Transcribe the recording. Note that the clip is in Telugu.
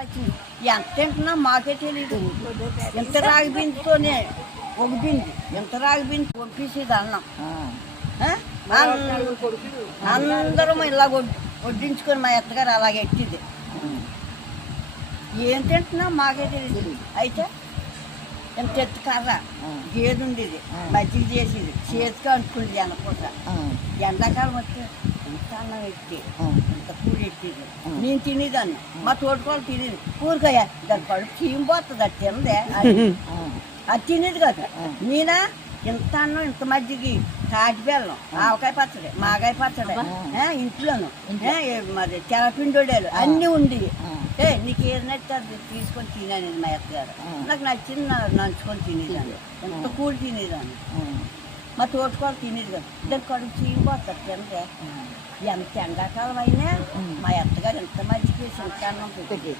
వచ్చింది. ఎంత తింటున్నా మాకే తెలియదు. ఎంత రాగి బిందుతోనే ఒక బింది, ఎంత రాగి బిందు పంపించేది అన్నం. అందరం ఇలా వడ్డించుకొని మా అత్తగారు అలాగే ఎట్టింది. ఏం తింటున్నా మాకే తెలియదు. అయితే ఎంత ఎత్తు కర్ర గేదె ఉండేది, మజ్జిగ చేసేది, చేతికి అనుకుంది ఎండపూట. ఎండాకాలం వస్తే ఎంత అన్నం ఎట్టి, ఎంత కూడి ఎట్టేది. నేను తినేదాన్ని, మా తోటకోళ్ళు తినేది. ఊరికయ్యా దాని కడుపు చీమ పోతుంది, అది తినదే, అది తినేది కదా. నేనా ఇంత అన్నం, ఇంత మజ్జిగి, తాటి బెల్లం, ఆవకాయ పచ్చడి, మాగాయ పచ్చడి, ఇంట్లోను మరి తెలపిండోడేలు అన్నీ ఉండి. నీకు ఏది నచ్చితే అది తీసుకొని తినేది మా అత్తగారు. నాకు నచ్చింది నంచుకొని తినేదాన్ని, ఎంత కూడి తినేదాన్ని. మా తోటకోళ్ళు తినేది కదా, దాని కడుపు చీలిపోతుంది తినదే. ఎంత ఎండాకాలం అయినా మా అత్తగారు ఎంత మజ్జిగ వేసి ఎంత అన్నం పెట్టి